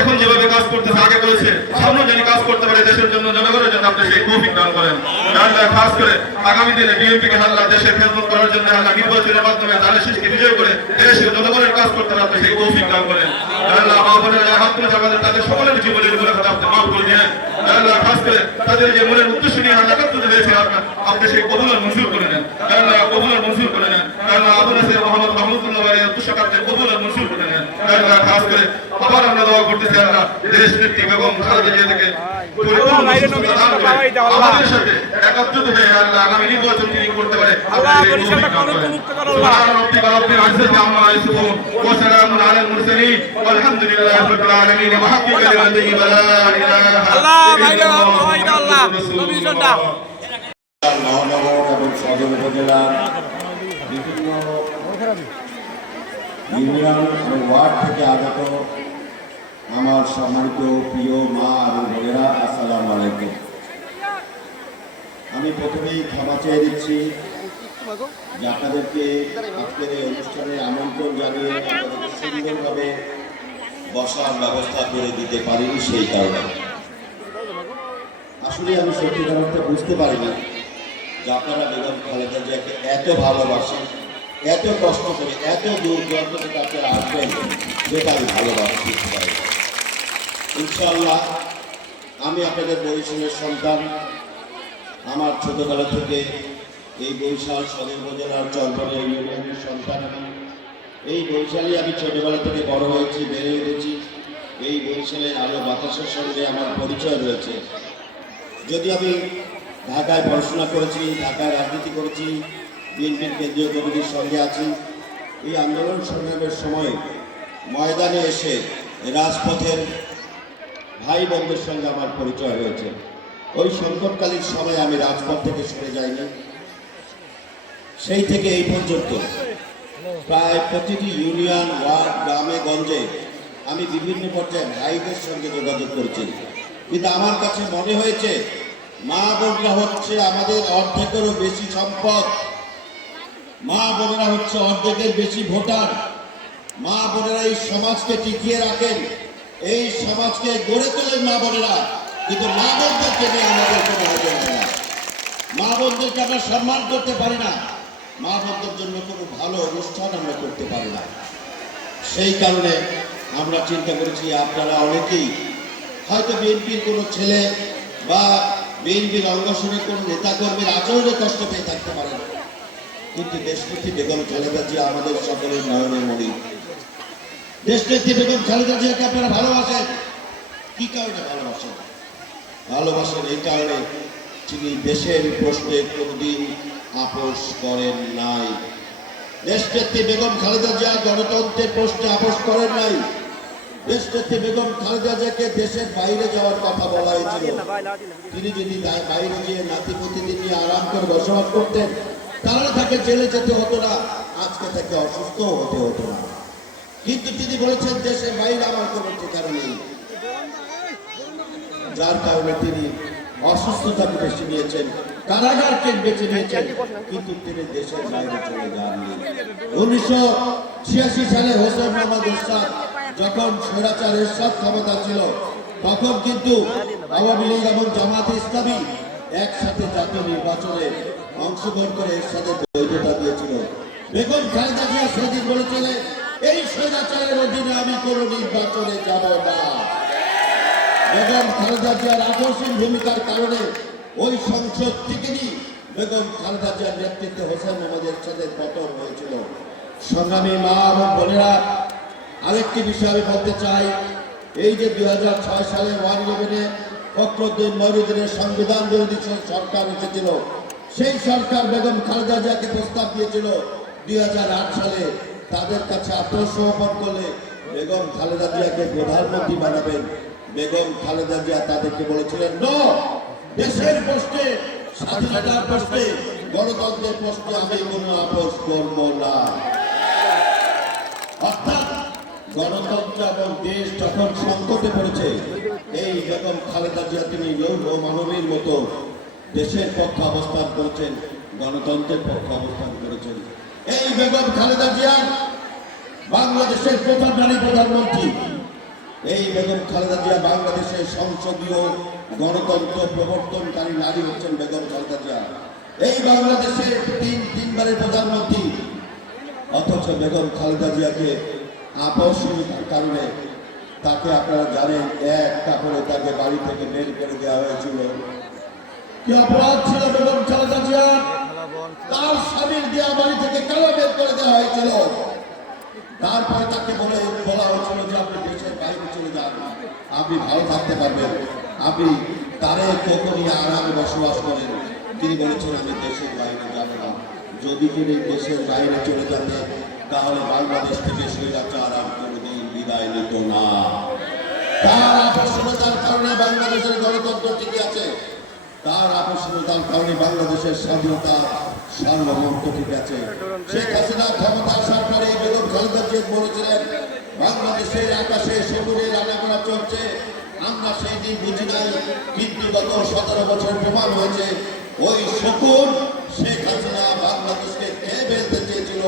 এখন যেভাবে কাজ করতেছে আগে করেছে সামনে যদি কাজ করতে পারে দেশের জন্য, জনগণের জন্য আপনি সেই তৌফিক দান করেন। আল্লাহ খাস করে আগামী দিনে বিএনপি কে হাল্লা দেশে ফেসবুক করার জন্য, আল্লাহ নির্বাচনের মাধ্যমে ধানের শেষকে বিজয় করে দেশের জনগণের কাজ করতে পারে সেই তৌফিক দান করেন। আল্লাহ বাবনের হাত তুলে তাদের সকলের জীবনেরগুলো আপনি মাফ করে দেন আল্লাহ খাস করে তাদের যে মনের উদ্দেশ্য নিয়ে আল্লাহ তুলে দিয়েছে আপনি সেই কবুলার মঞ্জুর করে নেন। আল্লাহ কবুলের মঞ্জুর করে নেন। আল্লাহ আবুল হাসান মোহাম্মদ মাহমুদ করতে কবুল মঞ্জুর করে নেন আল্লাহ খাস করে আবার আমরা দোয়া করতেছি আল্লাহ দেশ খালেদা করে আমাদের সাথে একত্রিত হয়ে আল্লাহ আগামী নির্বাচন তিনি করতে পারে রব্বিল রাব্বিল আলামিন ওয়া হাক্কি কালিমাতিহি ওয়া লা ইলাহা আল্লাহ, আল্লাহ, মহানগর এবং সদর উপজেলার বিভিন্ন ইউনিয়ন ওয়ার্ড থেকে আগত আমার সম্মানিত প্রিয় মা এবং বোনেরা, আসসালামু আলাইকুম। আমি প্রথমেই ক্ষমা চেয়ে দিচ্ছি যে আপনাদেরকে আজকের এই অনুষ্ঠানে আমন্ত্রণ জানিয়ে সুন্দরভাবে বসার ব্যবস্থা করে দিতে পারিনি সেই কারণে। আসলে আমি সত্যিকার অর্থে বুঝতে পারিনি যে আপনারা বেগম খালেদা জিয়াকে এত ভালোবাসেন। এত কষ্ট করে, এত দূর দূরান্ত থেকে আপনারা আসবেন সেটা আমি ভালোবাসি ইনশাআল্লাহ, আমি আপনাদের বরিশালের সন্তান। আমার ছোটবেলা থেকে এই বরিশাল সদর উপজেলার চরপড়ে ইউনিয়নের সন্তান। এই বরিশালে আমি ছোটবেলা থেকে বড় হয়েছি বেড়ে উঠেছি। এই বরিশালের আলো বাতাসের সঙ্গে আমার পরিচয় রয়েছে। যদি আমি ঢাকায় পড়াশোনা করেছি, ঢাকায় রাজনীতি করেছি বিএনপির কেন্দ্রীয় কমিটির সঙ্গে আছি। এই আন্দোলন সংগ্রামের সময় ময়দানে এসে রাজপথের ভাই বোনদের সঙ্গে আমার পরিচয় হয়েছে। ওই সংকটকালীন সময় আমি রাজপথ থেকে সরে যাইনি। সেই থেকে এই পর্যন্ত প্রায় প্রতিটি ইউনিয়ন, ওয়ার্ড, গ্রামে, গঞ্জে আমি বিভিন্ন পর্যায়ে ভাইদের সঙ্গে যোগাযোগ করেছি। কিন্তু আমার কাছে মনে হয়েছে, মা বোনরা হচ্ছে আমাদের অর্ধেকেরও বেশি সম্পদ। মা বোনেরা হচ্ছে অর্ধেকের বেশি ভোটার। মা বোনেরা এই সমাজকে টিকিয়ে রাখেন। এই সমাজকে গড়ে তোলেন মা বোনেরা। কিন্তু মা বোনদেরকে নিয়ে আমাদের কোনো না। মা বোনদেরকে আমরা সম্মান করতে পারি না। মা বোনদের জন্য কোনো ভালো অনুষ্ঠান আমরা করতে পারি না। সেই কারণে আমরা চিন্তা করেছি, আপনারা অনেকেই হয়তো বিএনপির কোনো ছেলে বা বিএনপির অঙ্গসনের কোনো নেতাকর্মীর আচরণে কষ্ট পেয়ে থাকতে পারেন। কিন্তু দেশনেত্রী বেগম খালেদা জিয়া আমাদের সকলের নয়নের মণি দেশনেত্রী বেগম খালেদা জিয়াকে আপনারা ভালোবাসেন। কি কারণে ভালোবাসেন? ভালোবাসেন এই কারণে তিনি দেশের প্রশ্নে কোনদিন আপোষ করেন নাই। দেশনেত্রী বেগম খালেদা জিয়া গণতন্ত্রের প্রশ্নে আপোষ করেন নাই। দেশনেত্রী বেগম খালেদা জিয়াকে দেশের বাইরে যাওয়ার কথা বলা হয়েছিল। তিনি যদি বাইরে গিয়ে নাতি পুতিদের নিয়ে আরাম করে বসবাস করতেন তাহলে তাকে জেলে যেতে হতো না, আজকে তাকে অসুস্থ হতে হতো না। কিন্তু তিনি বলেছেন দেশের বাইরে আমার কোনো ঠিকানা নেই। যার কারণে তিনি অসুস্থতাকে বেছে নিয়েছেন, কারাগারকে বেছে নিয়েছেন, কিন্তু তিনি দেশের বাইরে চলে যাননি। উনিশশো ছিয়াশি সালে হোসেন মোহাম্মদ এরশাদ যখন স্বৈরাচার এরশাদ ক্ষমতা ছিল, তখন কিন্তু আওয়ামী লীগ এবং জামাত ইসলামী একসাথে জাতীয় নির্বাচনে অংশগ্রহণ করে এরশাদের বৈধতা দিয়েছিল। বেগম খালেদা জিয়া এই স্বৈরাচারের অধীনে আমি নির্বাচনে যাব না। বেগম খালেদা জিয়ার আকর্ষণ ভূমিকার কারণে ওই সংসদ থেকেই বেগম খালেদা জিয়ার নেতৃত্বে হোসেন মোহাম্মদ এরশাদের পতন হয়েছিল। সংগ্রামী মা এবং বোনেরা, আরেকটি বিষয় আমি বলতে চাই, এই যে দু হাজার ছয় সালে ওয়ান ইলেভেনে ফখরুদ্দিন মহিউদ্দিনের সংবিধান বিরোধী সরকার এসেছিল সেই সরকার বেগম খালেদা জিয়াকে প্রস্তাব দিয়েছিল দুই হাজার আট সালে। তাদের কাছে আত্মসমর্পণ করলে বেগম খালেদা জিয়াকে প্রধানমন্ত্রী বানাবেন। বেগম খালেদা জিয়া তাদেরকে বলেছিলেন, ন, দেশের প্রশ্নে, স্বাধীনতার প্রশ্নে, গণতন্ত্রের প্রশ্নে আমি কোনো আপোষ করব না। অর্থাৎ গণতন্ত্র এবং দেশ যখন সংকটে পড়েছে, এই বেগম খালেদা জিয়া তিনি লৌহ মানবীর মতো দেশের পক্ষে অবস্থান করেছেন, গণতন্ত্রের পক্ষে অবস্থান করেছেন। এই বেগম খালেদা জিয়া, বাংলাদেশের প্রথম নারী প্রধানমন্ত্রী। এই বেগম খালেদা জিয়া বাংলাদেশের সংসদীয় গণতন্ত্র প্রবর্তনকারী নারী হচ্ছেন বেগম খালেদা জিয়া। এই বাংলাদেশের তিন, তিনবারের প্রধানমন্ত্রী। অথচ বেগম খালেদা জিয়াকে আপসহীনতার কারণে তাকে আপনারা জানেন এক কাপড়ে তাকে বাড়ি থেকে বের করে দেওয়া হয়েছিল। কি অপরাধ ছিল বেগম খালেদা জিয়া তার স্বামীর দেওয়া বাড়ি থেকে কেন বের করে দেওয়া হয়েছিল। তারপরে তাকে বলে, বলা হয়েছিল যে আপনি দেশের বাইরে চলে যান। আপনি ভালো থাকতে পারবেন। আপনি তারে কোকনি আরামে বসবাস করেন। তিনি বলেছেন, আমি দেশের বাইরে যাব না। যদি তিনি দেশের বাইরে চলে যেতেন তাহলে বাংলাদেশ থেকে স্বৈরাচার আর কোনোদিন বিদায় নিত না। তার আকর্ষণতার কারণে বাংলাদেশের গণতন্ত্র টিকে আছে। তার আকর্ষণতার কারণে বাংলাদেশের স্বাধীনতা সার্বভৌমত্ব ঠিক আছে শেখ হাসিনা ক্ষমতা আসার পরে বেগম খালেদা বলেছিলেন, বাংলাদেশের আকাশে সবুজের আনাগোনা চলছে। আমরা সেই দিন বুঝি নাই, কিন্তু গত সতেরো বছর প্রমাণ হয়েছে, ওই শকুন শেখ হাসিনা বাংলাদেশকে খেয়ে ফেলতে চেয়েছিল?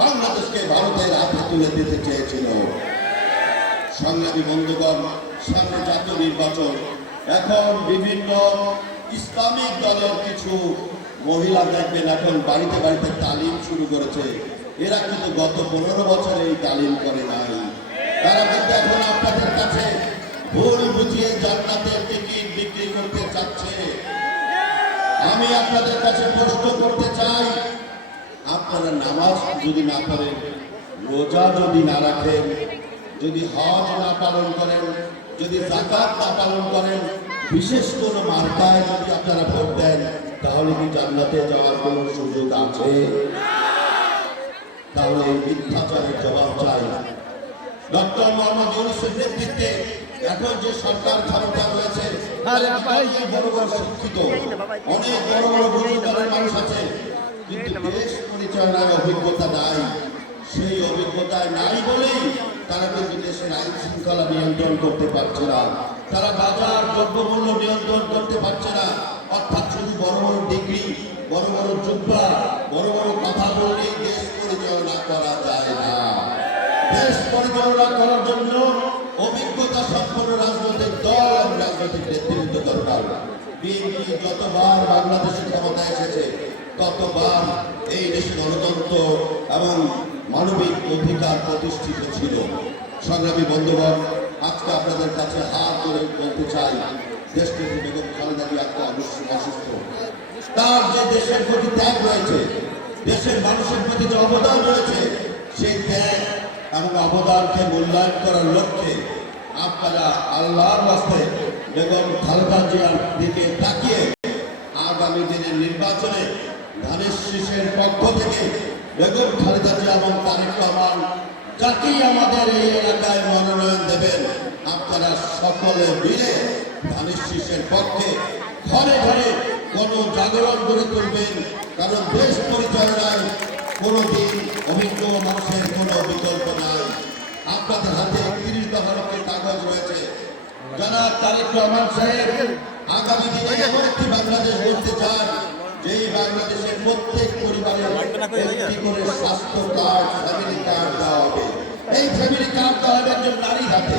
বাংলাদেশকে ভারতের হাতে তুলে দিতে চেয়েছিল। সংগ্রামী বন্ধুগণ, সামনে জাতীয় নির্বাচন। এখন বিভিন্ন ইসলামিক দলের কিছু মহিলা দেখবেন এখন বাড়িতে বাড়িতে তালিম শুরু করেছে। এরা কিন্তু গত পনেরো বছর এই তালিম করে নাই। তারা কিন্তু এখন আপনাদের কাছে ভুল বুঝিয়ে জান্নাতের টিকিট বিক্রি করতে চাচ্ছে। আমি আপনাদের কাছে প্রশ্ন করতে চাই, আপনারা নামাজ যদি না করেন রোজা যদি না রাখেন, যদি হজ না পালন করেন, যদি জাকাত না পালন করেন বিশেষ কোনো মার্কায় যদি আপনারা ভোট দেন তাহলে কি জান্নাতে যাওয়ার কোনো সুযোগ আছে? তাহলে মিথ্যাচারের জবাব চাই। ডক্টর মোহাম্মদ ইউনুসের নেতৃত্বে এখন যে সরকার ক্ষমতা রয়েছে অনেক বড় বড় শিক্ষিত অনেক বড় বড় বুদ্ধিমানের মানুষ আছে কিন্তু দেশ অভিজ্ঞতা নাই। সেই অভিজ্ঞতায় নাই বলেই তারা কিন্তু দেশের আইন শৃঙ্খলা নিয়ন্ত্রণ করতে পারছে না। তারা বাজার দ্রব্যমূল্য নিয়ন্ত্রণ করতে পারছে না। অর্থাৎ শুধু বড় বড় ডিগ্রি, বড় বড় যোদ্ধা বড় বড় কথা বললেই দেশ পরিচালনা করা যায় না। দেশ পরিচালনা করার জন্য অভিজ্ঞতা সম্পন্ন রাজনৈতিক দল রাজনৈতিক নেতৃত্ব দরকার। বিএনপি যতবার বাংলাদেশের ক্ষমতায় এসেছে, ততবার এই দেশে গণতন্ত্র এবং মানবিক অধিকার প্রতিষ্ঠিত ছিল। সংগ্রামী আজকে আপনাদের কাছে হাত ধরে বলতে চাই দেশটির বেগম খালেদা জিয়া একটা অবশ্যই অসুস্থ তার যে দেশের প্রতি ত্যাগ রয়েছে, দেশের মানুষের প্রতি যে অবদান রয়েছে, সেই ত্যাগ এবং অবদানকে মূল্যায়ন করার লক্ষ্যে আপনারা আল্লাহর বাস্তে বেগম খালেদা জিয়ার দিকে তাকিয়ে আগামী দিনের নির্বাচনে ধানের শীষের পক্ষ থেকে বেগম খালেদা জিয়া এবং তারেক রহমান যাকেই আমাদের এই এলাকায় মনোনয়ন দেবেন আপনারা সকলে মিলে ধানের শীষের পক্ষে ঘরে ঘরে কোন জাগরণ গড়ে তুলবেন। কারণ দেশ পরিচালনায় কোনোদিন অভিজ্ঞ মানুষের কোনো বিকল্প নাই। আপনাদের হাতে তিরিশ দফার একটি কাগজ রয়েছে। যারা তারেক রহমান সাহেব, আগামী দিনে একটি বাংলাদেশ গড়তে চান, যেই বাংলাদেশের প্রত্যেক পরিবারে একটি করে স্বাস্থ্য কার্ড, ফ্যামিলি কার্ড দেওয়া হবে। এই ফ্যামিলি কার্ড দেওয়া হবে একজন নারীর হাতে।